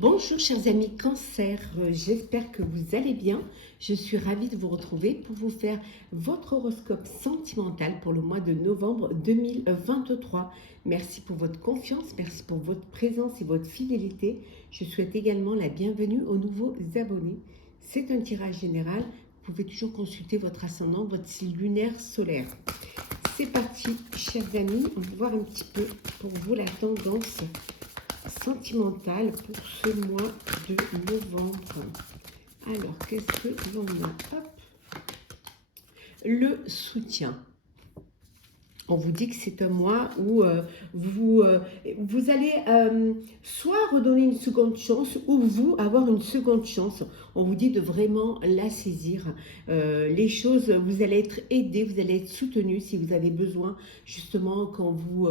Bonjour chers amis Cancer, j'espère que vous allez bien. Je suis ravie de vous retrouver pour vous faire votre horoscope sentimental pour le mois de novembre 2023. Merci pour votre confiance, merci pour votre présence et votre fidélité. Je souhaite également la bienvenue aux nouveaux abonnés. C'est un tirage général, vous pouvez toujours consulter votre ascendant, votre signe lunaire solaire. C'est parti chers amis, on va voir un petit peu pour vous la tendance sentimentale pour ce mois de novembre. Alors, qu'est-ce que l'on a? Hop. Le soutien. On vous dit que c'est un mois où vous allez soit redonner une seconde chance ou vous avoir une seconde chance. On vous dit de vraiment la saisir. Les choses, vous allez être aidé, vous allez être soutenu si vous avez besoin justement quand vous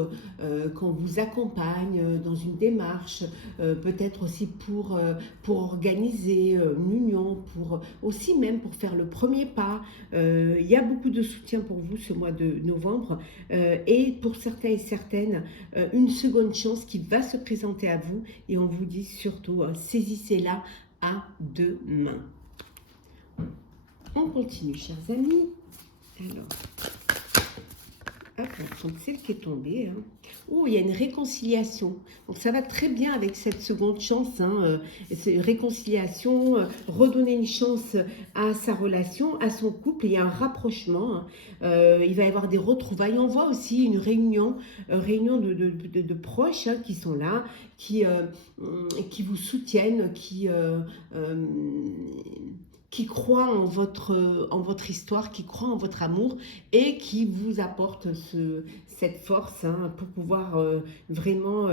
accompagne dans une démarche, peut-être aussi pour organiser une union, pour aussi même pour faire le premier pas. Il y a beaucoup de soutien pour vous ce mois de novembre. Et pour certains et certaines, une seconde chance qui va se présenter à vous et on vous dit surtout, saisissez-la à deux mains. On continue, chers amis. Alors, hop, on va prendre celle qui est tombée. Hein. Oh, il y a une réconciliation. Donc, ça va très bien avec cette seconde chance. Hein. Réconciliation, redonner une chance à sa relation, à son couple. Il y a un rapprochement. Hein. Il va y avoir des retrouvailles. On voit aussi une réunion de proches hein, qui sont là, qui vous soutiennent, qui croient en votre histoire, qui croient en votre amour et qui vous apportent cette force hein, pour pouvoir vraiment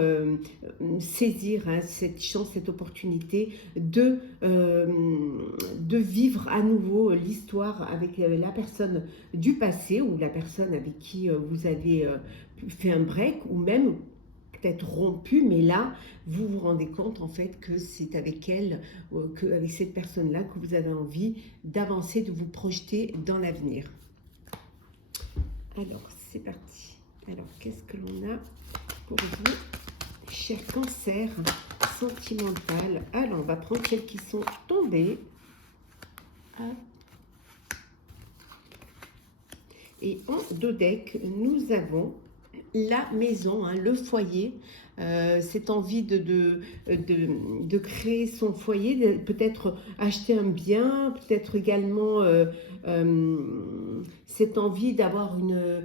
saisir hein, cette chance, cette opportunité de vivre à nouveau l'histoire avec la personne du passé ou la personne avec qui vous avez fait un break ou même peut-être rompu, mais là, vous vous rendez compte en fait que c'est avec elle, avec cette personne-là que vous avez envie d'avancer, de vous projeter dans l'avenir. Alors, c'est parti. Alors, qu'est-ce que l'on a pour vous, cher Cancer sentimental? Alors, on va prendre celles qui sont tombées. Et en dos deck, nous avons la maison, hein, le foyer, cette envie de créer son foyer, peut-être acheter un bien, peut-être également cette envie d'avoir de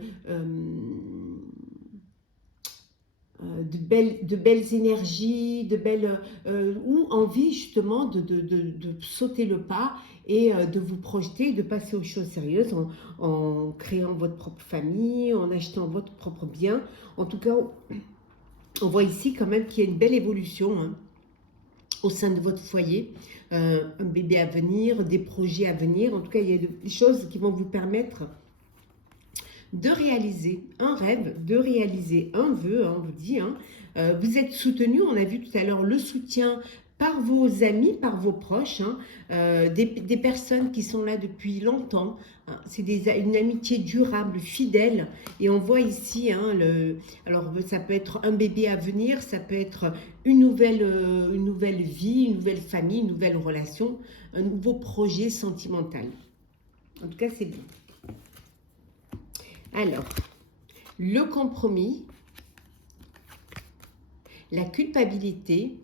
belles énergies, ou envie justement de sauter le pas et de vous projeter, de passer aux choses sérieuses en créant votre propre famille, en achetant votre propre bien. En tout cas, on voit ici quand même qu'il y a une belle évolution hein, au sein de votre foyer, un bébé à venir, des projets à venir. En tout cas, il y a des choses qui vont vous permettre de réaliser un rêve, de réaliser un vœu, hein, on vous dit. Hein. Vous êtes soutenu, on a vu tout à l'heure le soutien par vos amis, par vos proches, hein, des personnes qui sont là depuis longtemps. Hein, c'est une amitié durable, fidèle. Et on voit ici, hein, alors ça peut être un bébé à venir, ça peut être une nouvelle vie, une nouvelle famille, une nouvelle relation, un nouveau projet sentimental. En tout cas, c'est bien. Alors, le compromis, la culpabilité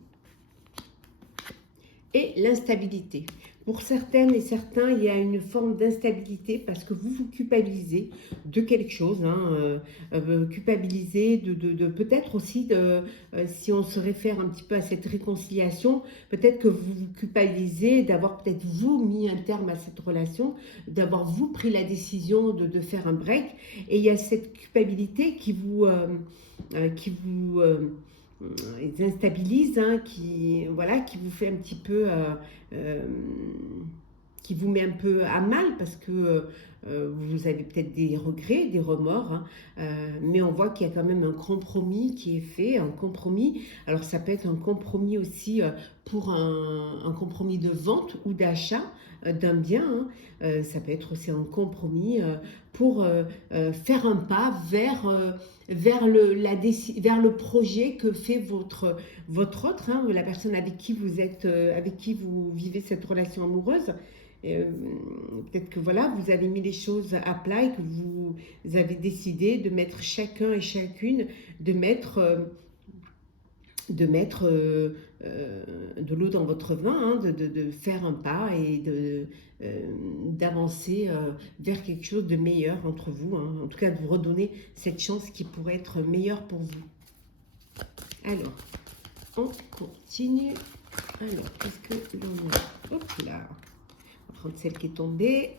et l'instabilité. Pour certaines et certains, il y a une forme d'instabilité parce que vous vous culpabilisez de quelque chose, hein, culpabilisez de peut-être aussi, si on se réfère un petit peu à cette réconciliation, peut-être que vous vous culpabilisez d'avoir peut-être vous mis un terme à cette relation, d'avoir vous pris la décision de faire un break, et il y a cette culpabilité qui vous instabilise, hein, qui vous fait un petit peu, qui vous met un peu à mal parce que vous avez peut-être des regrets, des remords, hein, mais on voit qu'il y a quand même un compromis qui est fait, un compromis. Alors ça peut être un compromis aussi pour un compromis de vente ou d'achat d'un bien, hein. Ça peut être aussi un compromis pour faire un pas vers le projet que fait votre autre, hein, la personne avec qui vous êtes, avec qui vous vivez cette relation amoureuse. Et, peut-être que voilà, vous avez mis les choses à plat et que vous avez décidé de mettre chacun et chacune, de mettre de l'eau dans votre vin, hein, de faire un pas et d'avancer vers quelque chose de meilleur entre vous, hein. En tout cas, de vous redonner cette chance qui pourrait être meilleure pour vous. Alors, on continue. Alors, qu'est-ce que l'on a? Hop là. On va prendre celle qui est tombée.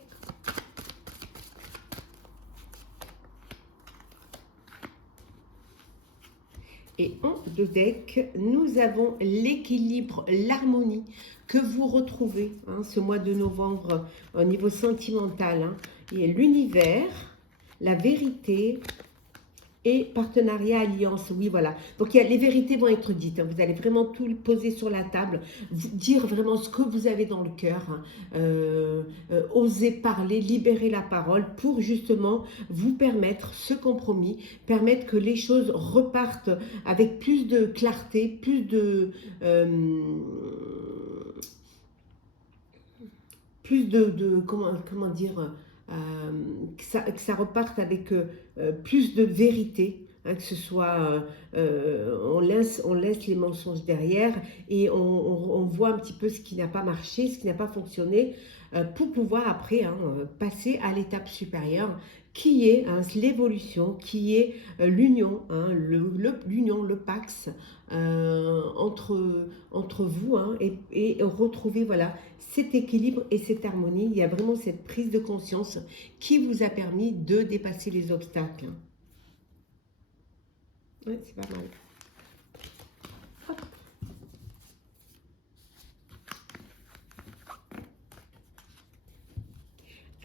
Et en deux decks, nous avons l'équilibre, l'harmonie que vous retrouvez, hein, ce mois de novembre au niveau sentimental, hein. Il y a l'univers, la vérité et partenariat, alliance. Oui, voilà. Donc, les vérités vont être dites, hein. Vous allez vraiment tout poser sur la table, dire vraiment ce que vous avez dans le cœur, hein. Oser parler, libérer la parole pour justement vous permettre ce compromis, permettre que les choses repartent avec plus de clarté, plus de comment dire, que ça reparte avec plus de vérité, hein, que ce soit, on laisse les mensonges derrière et on voit un petit peu ce qui n'a pas marché, ce qui n'a pas fonctionné, pour pouvoir après, hein, passer à l'étape supérieure qui est, hein, l'évolution, qui est l'union, hein, l'union, le pax entre vous, hein, et retrouver voilà, cet équilibre et cette harmonie. Il y a vraiment cette prise de conscience qui vous a permis de dépasser les obstacles. Ouais, c'est pas mal. Hop.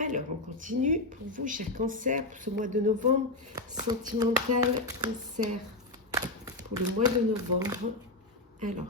Alors, on continue. Pour vous, cher Cancer, pour ce mois de novembre, sentimental, Cancer, pour le mois de novembre. Alors,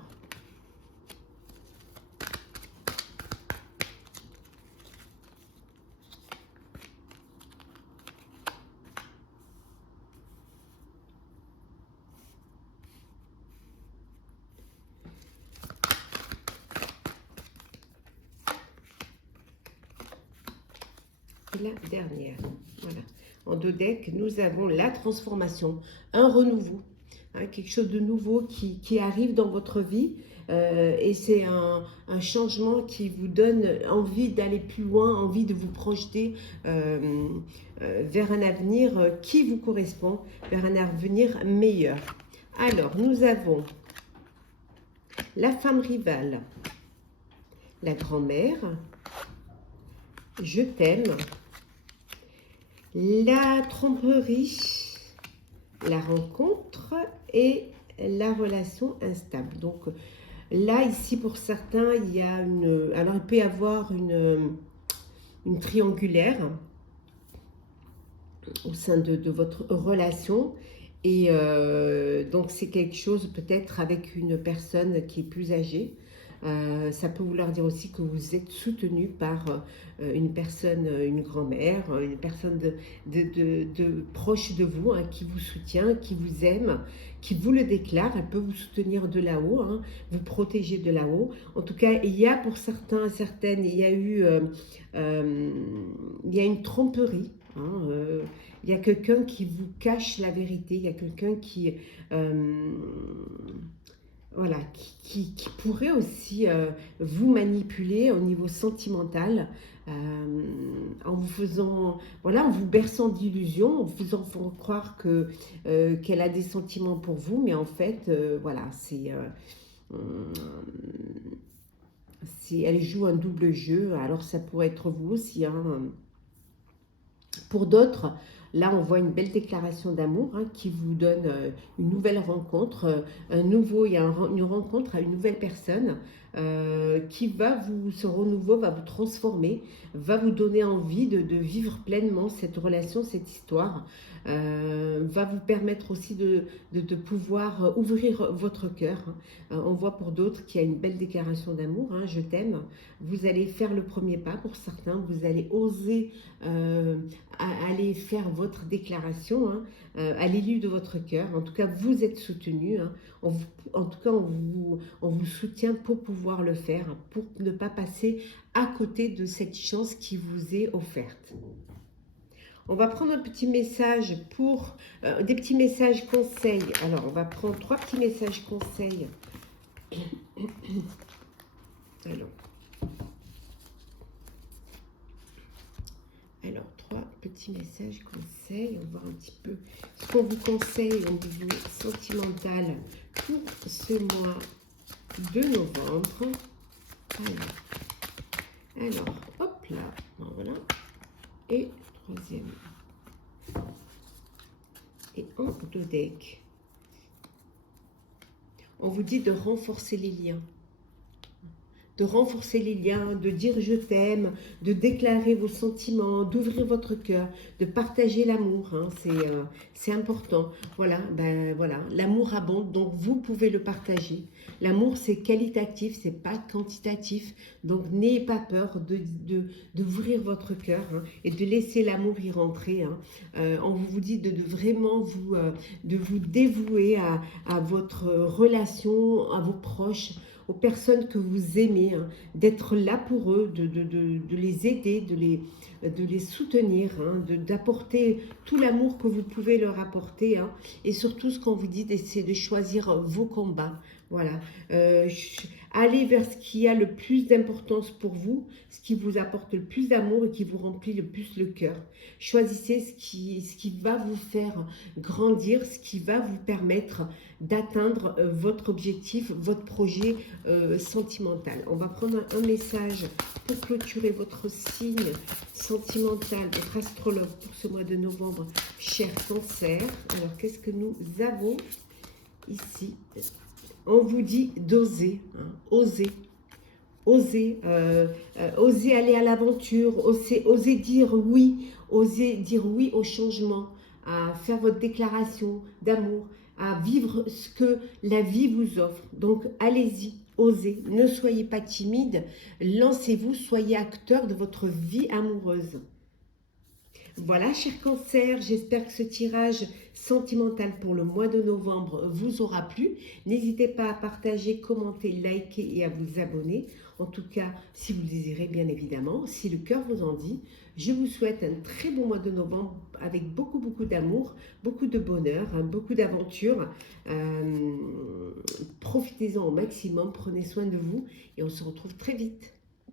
la dernière, voilà. En deux decks, nous avons la transformation, un renouveau, hein, quelque chose de nouveau qui arrive dans votre vie, et c'est un changement qui vous donne envie d'aller plus loin, envie de vous projeter vers un avenir qui vous correspond, vers un avenir meilleur. Alors, nous avons la femme rivale, la grand-mère, je t'aime, la tromperie, la rencontre et la relation instable. Donc là, ici, pour certains, il y a alors il peut y avoir une triangulaire au sein de votre relation. Et donc c'est quelque chose peut-être avec une personne qui est plus âgée. Ça peut vouloir dire aussi que vous êtes soutenu par une personne, une grand-mère, une personne de proche de vous, hein, qui vous soutient, qui vous aime, qui vous le déclare. Elle peut vous soutenir de là-haut, hein, vous protéger de là-haut. En tout cas, il y a pour certains, certaines, il y a eu il y a une tromperie, hein, il y a quelqu'un qui vous cache la vérité, il y a quelqu'un qui voilà, qui pourrait aussi vous manipuler au niveau sentimental, en vous faisant, voilà, en vous berçant d'illusions, en vous faisant croire qu'elle a des sentiments pour vous, mais en fait, voilà, elle joue un double jeu. Alors ça pourrait être vous aussi, hein. Pour d'autres, Là, on voit une belle déclaration d'amour hein, qui vous donne une nouvelle rencontre, il y a une rencontre à une nouvelle personne qui va ce renouveau va vous transformer, va vous donner envie de vivre pleinement cette relation, cette histoire, va vous permettre aussi de pouvoir ouvrir votre cœur. On voit pour d'autres qu'il y a une belle déclaration d'amour, hein, je t'aime. Vous allez faire le premier pas pour certains, vous allez oser aller faire votre déclaration à l'élu de votre cœur. En tout cas, vous êtes soutenu. Hein. En tout cas, on vous soutient pour pouvoir le faire, pour ne pas passer à côté de cette chance qui vous est offerte. On va prendre un petit message pour des petits messages conseils. Alors, on va prendre 3 petits messages conseils. Alors, 3 petits messages conseils. On va voir un petit peu ce qu'on vous conseille au niveau sentimental pour ce mois de novembre. Alors hop là, voilà. Et troisième. Et en 2 decks. On vous dit de renforcer les liens. De renforcer les liens, de dire je t'aime, de déclarer vos sentiments, d'ouvrir votre cœur, de partager l'amour. Hein, c'est important. Voilà, ben voilà, l'amour abonde, donc vous pouvez le partager. L'amour, c'est qualitatif, c'est pas quantitatif. Donc n'ayez pas peur d'ouvrir votre cœur hein, et de laisser l'amour y rentrer. Hein. On vous dit de vraiment de vous dévouer à votre relation, à vos proches, aux personnes que vous aimez, hein, d'être là pour eux, de les aider, de les soutenir, hein, d'apporter tout l'amour que vous pouvez leur apporter. Hein, et surtout, ce qu'on vous dit, c'est de choisir vos combats. Voilà. Allez vers ce qui a le plus d'importance pour vous, ce qui vous apporte le plus d'amour et qui vous remplit le plus le cœur. Choisissez ce qui va vous faire grandir, ce qui va vous permettre d'atteindre votre objectif, votre projet sentimental. On va prendre un message pour clôturer votre signe sentimental, votre astrologue pour ce mois de novembre, cher Cancer. Alors, qu'est-ce que nous avons ici? On vous dit d'oser, hein, oser. Oser aller à l'aventure, oser dire oui au changement, à faire votre déclaration d'amour, à vivre ce que la vie vous offre. Donc, allez-y, osez, ne soyez pas timide, lancez-vous, soyez acteur de votre vie amoureuse. Voilà, cher Cancer, j'espère que ce tirage sentimental pour le mois de novembre vous aura plu. N'hésitez pas à partager, commenter, liker et à vous abonner. En tout cas, si vous le désirez, bien évidemment, si le cœur vous en dit. Je vous souhaite un très bon mois de novembre avec beaucoup d'amour, beaucoup de bonheur, hein, beaucoup d'aventures. Profitez-en au maximum, prenez soin de vous et on se retrouve très vite.